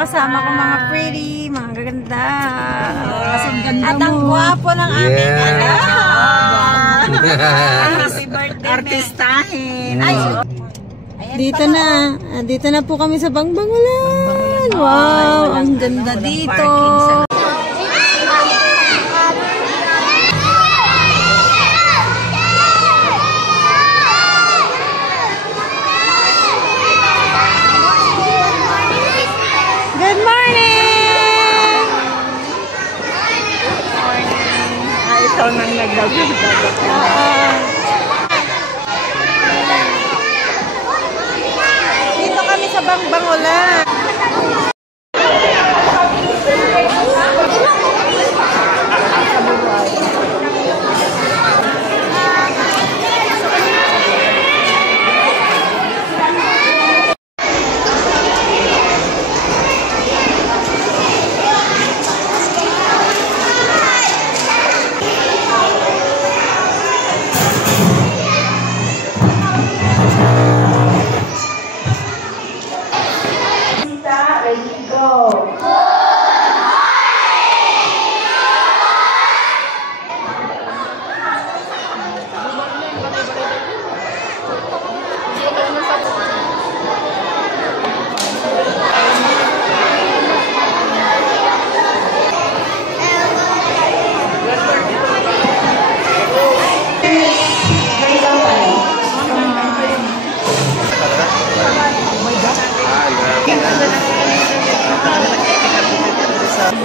kasama ko mga pretty, mga gaganda. At ang gwapo ng aming anak. Happy birthday, artistahin. Dito na po kami sa Bangbangulan. Wow, ang ganda dito. Good morning! Ito nang nagdagat. Dito kami sa Bangbangulan.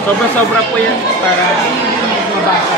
Sobra-sobra po yan para mabasa.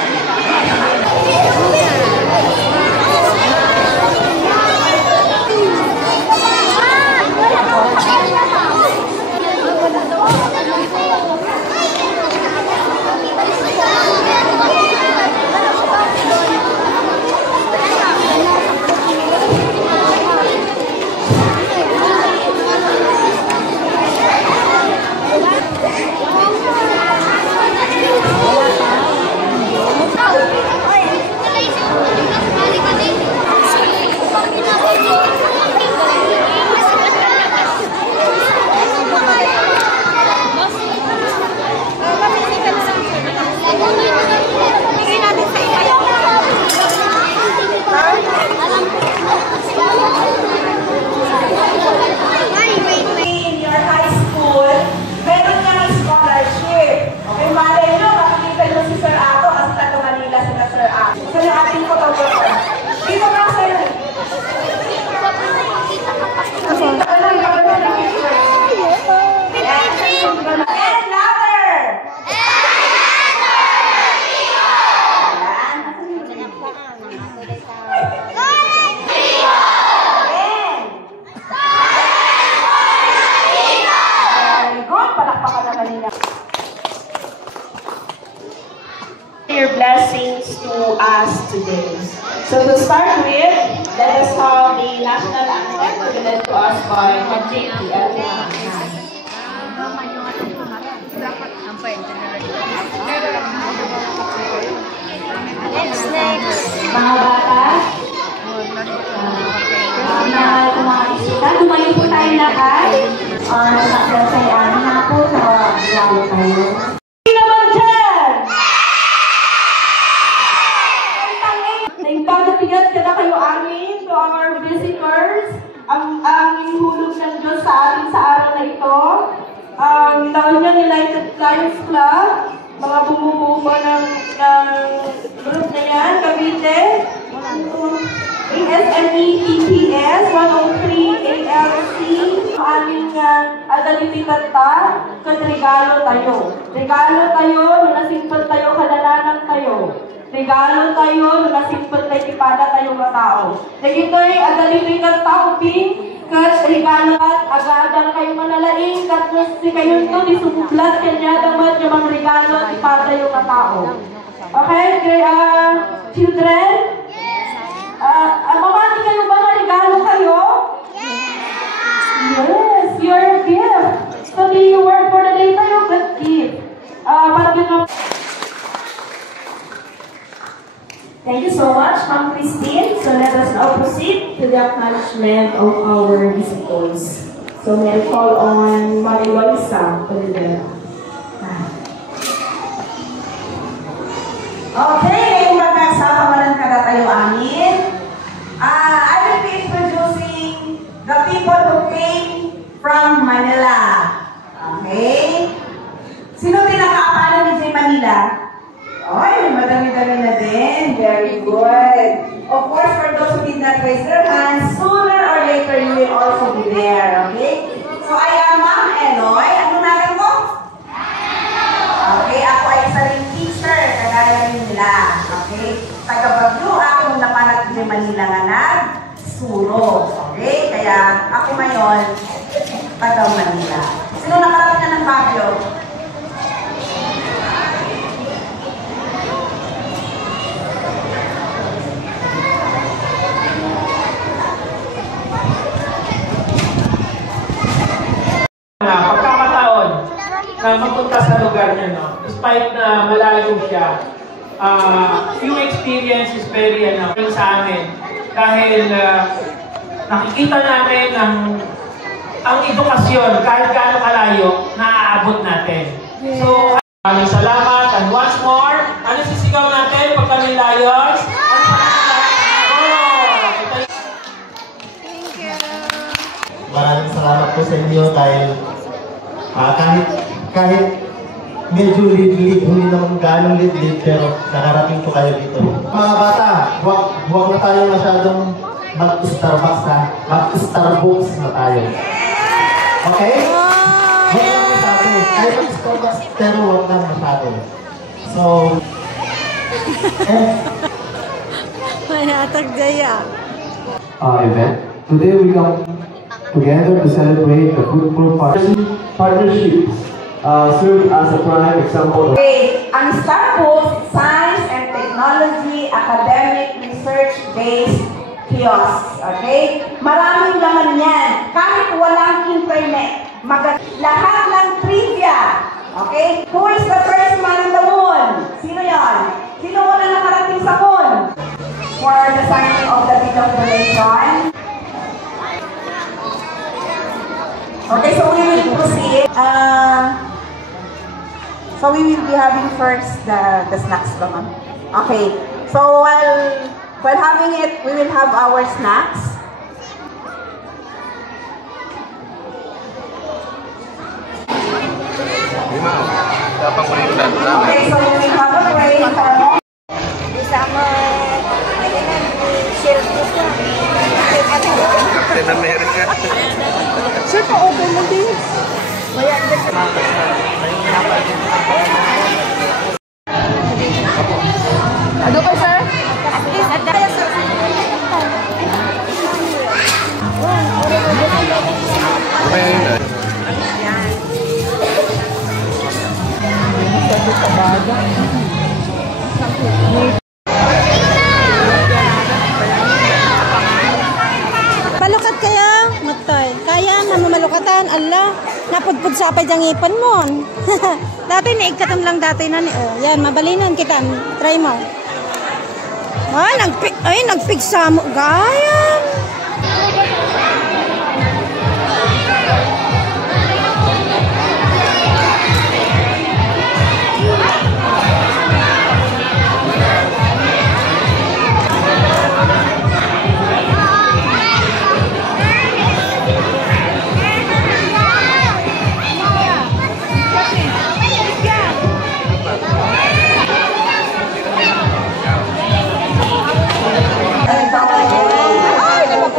Your blessings to us today. So to start with, let us have the national anthem given to us by JP. Mga bata, mga isita, tumayo po tayo lahat. Nasasayaan na po sa lalo tayo. Pagdatingat ka na kayo amin to our visitors, ang hulog ng Diyos sa atin sa araw na ito. Taon niya ni Lions Club, mga bumubuo ng group na yan, Cavite, ASME TPS, 103 ALC, aming adaliti kanta, kad regalo tayo. Regalo tayo, nunasimpad tayo, kadalanan tayo. Regalo tayo, nunasimpad tayo, ipada tayo mga tao. Nagito'y adaliti kanta, uping, kat regalo at agadan kayo manalaing, kat si kayo ito, disublat kanya damat yung mga regalo at ipada tayo mga tao. Okay, children? Mamati kayo ba mga regalo kayo? Yes, your gift. So the word for the day tayo, good gift. Thank you so much, Ma'am Christine. So let us now proceed to the acknowledgement of our visitors. So may I call on Mariloisa Olivera. Okay, ngayong magkasama walang kadatayo amin. I will be introducing the people who came from Manila. Okay? Sino din nakakaalam ni J. Manila? Ay, madami-dami na din. Very good. Of course, for those who did not raise their hands, sooner or later you will also be there. Okay? So, I am Ma'am Eloy. Ano natin mo? Okay, ako ay isa rin teacher, kagaya rin nila. Okay? Taga-Bagyo, ako napanag J. Manila nga nag-suro. Okay? Kaya ako ngayon, taga-Manila. Sino nakarating na ng Bagyo? Pagkakataon na mapunta sa lugar niya, no? Despite na malayo siya, yung experience is very sa amin. Dahil nakikita namin ang edukasyon, kahit gaano kalayo, naaabot natin. So, maraming salamat. And once more, ano sisigaw natin pag kami layos? Maraming salamat po sa inyo dahil kahit medyo lead, hindi naman ganong lead, pero nakarating po kayo dito. Mga bata, huwag na tayo masyadong mag-Starbucks ha. Mag-Starbucks na tayo. Okay? Huwag lang masyado. Kahit mag-Starbucks, pero huwag lang masyado. So, May atag daya. Event. Today we come together to celebrate the football partnerships serve as a prime example. Okay, ang Starbucks, Science and Technology Academic Research-Based Kiosk. Okay? Maraming laman yan. Kahit walang internet. Lahat ng trivia. Okay? Who is the first man on the moon? Sino yon? Sino wala nakarating sa moon? For the signing of the Deed of Donation. Okay, so we will proceed. So we will be having first the snacks naman. Okay. So while having it, we will have our snacks. Okay, so we will have a break. Sir, pa-open mo din. Ano ka, sir? Palukat kaya? Matay. Kaya na mamalukatan. Allah, napudpud sa apay diyang ipan mo. Dati naigkatam lang dati na ni. Oh, yan, mabalinan kita. Try mo. Nagpigsa mo. Gaya.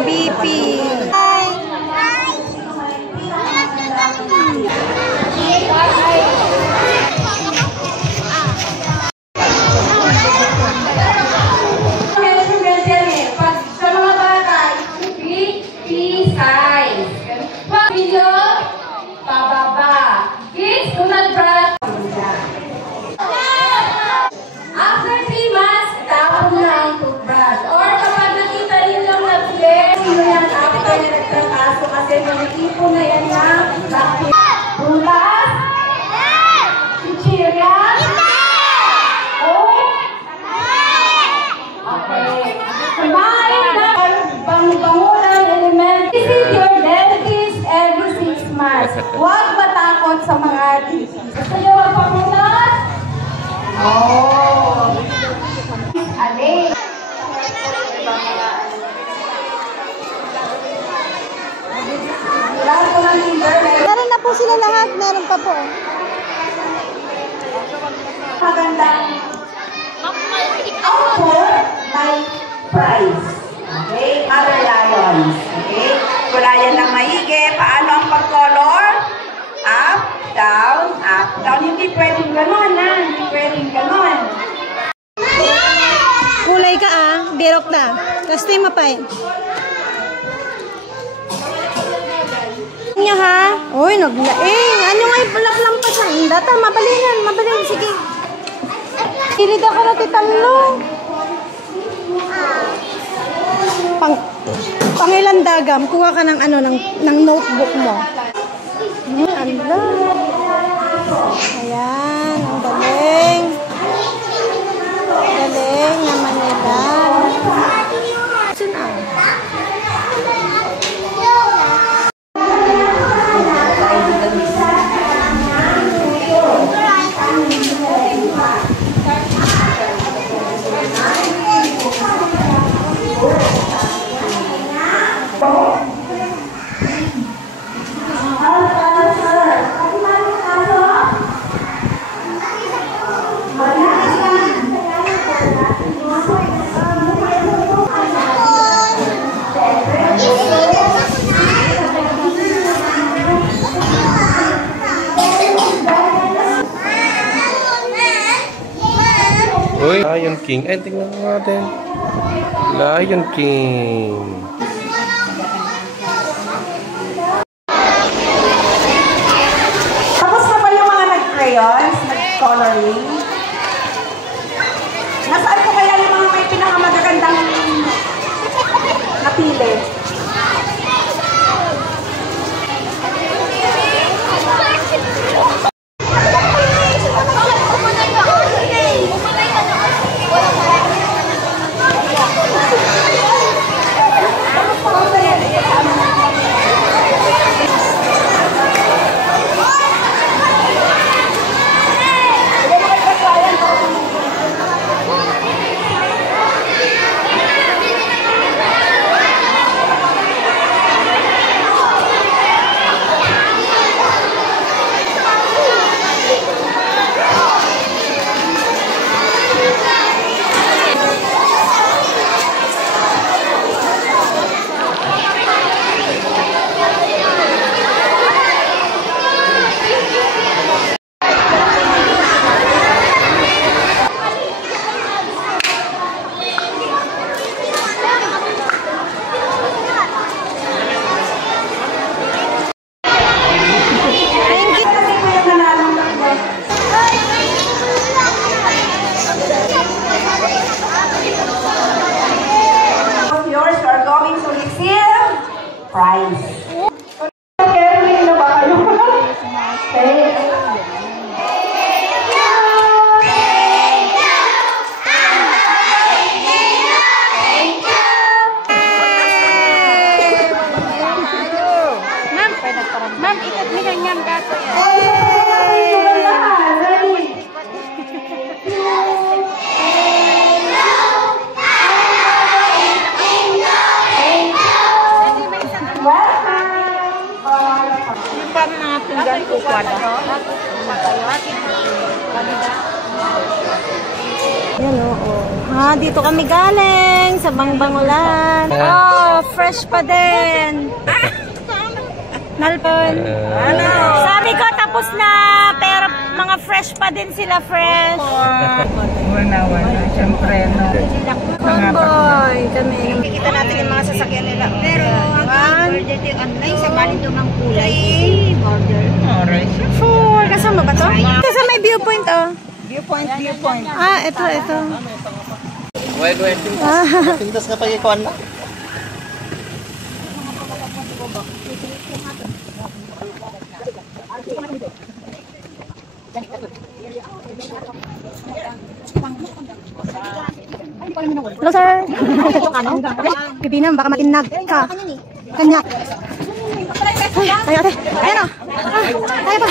BP. After 3 months, tapon na ang toothbrush. Or kapag nakita rin lang nag-flare, yun yan after na nagtrakaso kasi mag-ipon na yan na bulas, chichirya, okay. Kumain na bangunang element. Visit your dentist every Christmas. Huwag matakot sa mga disease. Gusto niyo magpapunas? Oh! Ale! Meron na po sila lahat. Meron pa po. Magandang output by price. Okay? Mother lions. Okay? Kulayan ng maigi. Paano ang pag-color? Up, down, up, down. Hindi pwedeng gano'n, ha? Hindi pwedeng gano'n. Kulay ka birok na. Tapos ito yung mapay. Niya ha? Uy, naglaing. Ano nga yung laklampasan? Data, mabalin. Sige. Hilid ako na titanlo. Pangilan dagam, kuha ka ng ng notebook mo. Ala. Ayan, ang galing. Galing naman nila. Saan Uy, Lion King. Ay, tingnan natin. Lion King. Tapos na ba yung mga nag-crayons, nag-coloring? Nasaan ko kaya yung mga may pinakamagagandang napili? Prize. Caring na ba kayo? Ma'am, ikat nilang yan gato yan. Yan oo. Dito kami galing sa Bangbangulan. Oh, fresh pa din. Nalpon. Sabi ko tapos na, pero mga fresh pa din sila, fresh. Wala. Siyempre, no. Boy, kami. Nakikita natin yung mga sasakyan nila. Pero, ang border yung online, sa balin dumang kulay. Border. Alright. Four. Kasama ba to? Kasi may viewpoint, oh. Viewpoint. Ito. Wait. Tindas nga pag-ikuan na. Hello, sir. Pipinam, baka matinag ka. Kanya. Tayo ate. Ayan o. Tayo pa.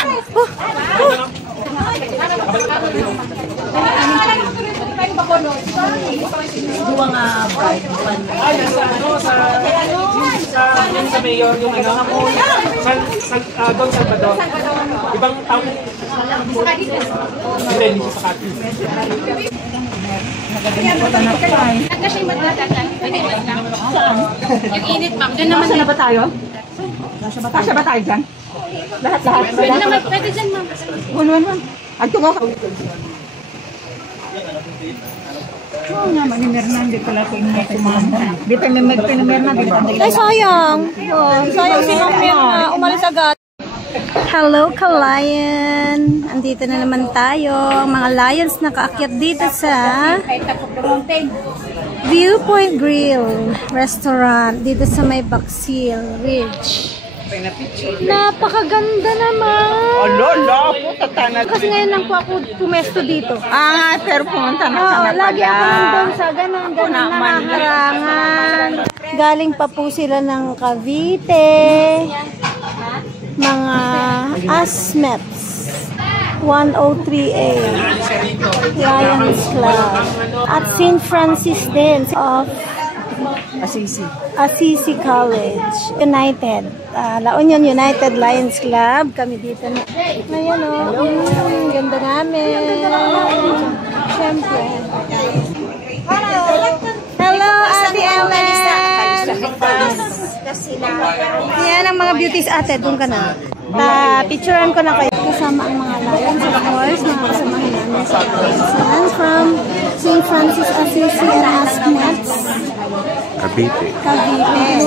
Sa mayor, yung ano, Don Salvador. Ibang tao. Hindi siya sa Kati. Yung init, ma'am. Doon naman na ba tayo? Kasya ba tayo dyan? Lahat-lahat. Pwede naman, pwede dyan, ma'am. One. Ay, tungo ka. Oo nga, manimerna, hindi pala ito yung kumanda. Di pa may magpinimerna, di ba? Ay, sayang. Sayang si Ma'am Mirna. Umalis agad. Hello, ka-lion. Andito na naman tayo. Mga lions nakaakyat dito sa Viewpoint Grill Restaurant. Dito sa may Bacil Ridge. Napakaganda naman. Lolo, puta tanag. Kasi ngayon lang po ako pumesto dito. Pero pumunta na Oo, sa lagi ako Napala. nandun sa ganun nakaharangan. Galing pa po sila ng Cavite. Mga ASMEPs. 103A. Lions Club. At St. Francis din of Assisi College. United. La Union United Lions Club. Kami dito na. Ayan o. Ganda namin. Siyempre. Hello, Ate Ellen. Yan ang mga beauties ate. Doon ka na. Picturean ko na kayo. Kasama ang mga lions, of course. Mga kasamahan namin sa lions. From St. Francis Assisi and ASMEPs. Cavite.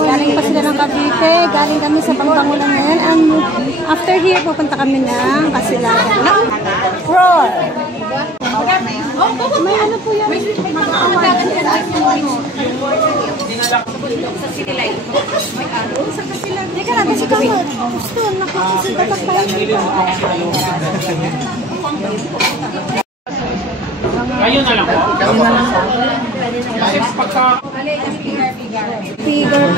Galing pa sila ng Cavite. Galing kami sa Pangpangulan ngayon. And after here, pupunta kami ng Kasilagan. Roar! May ano po yan? Teka lang, kasi kamot. Gusto, nakikisigatak pa yun. Ngayon na lang po. Kasi pagka... Figure.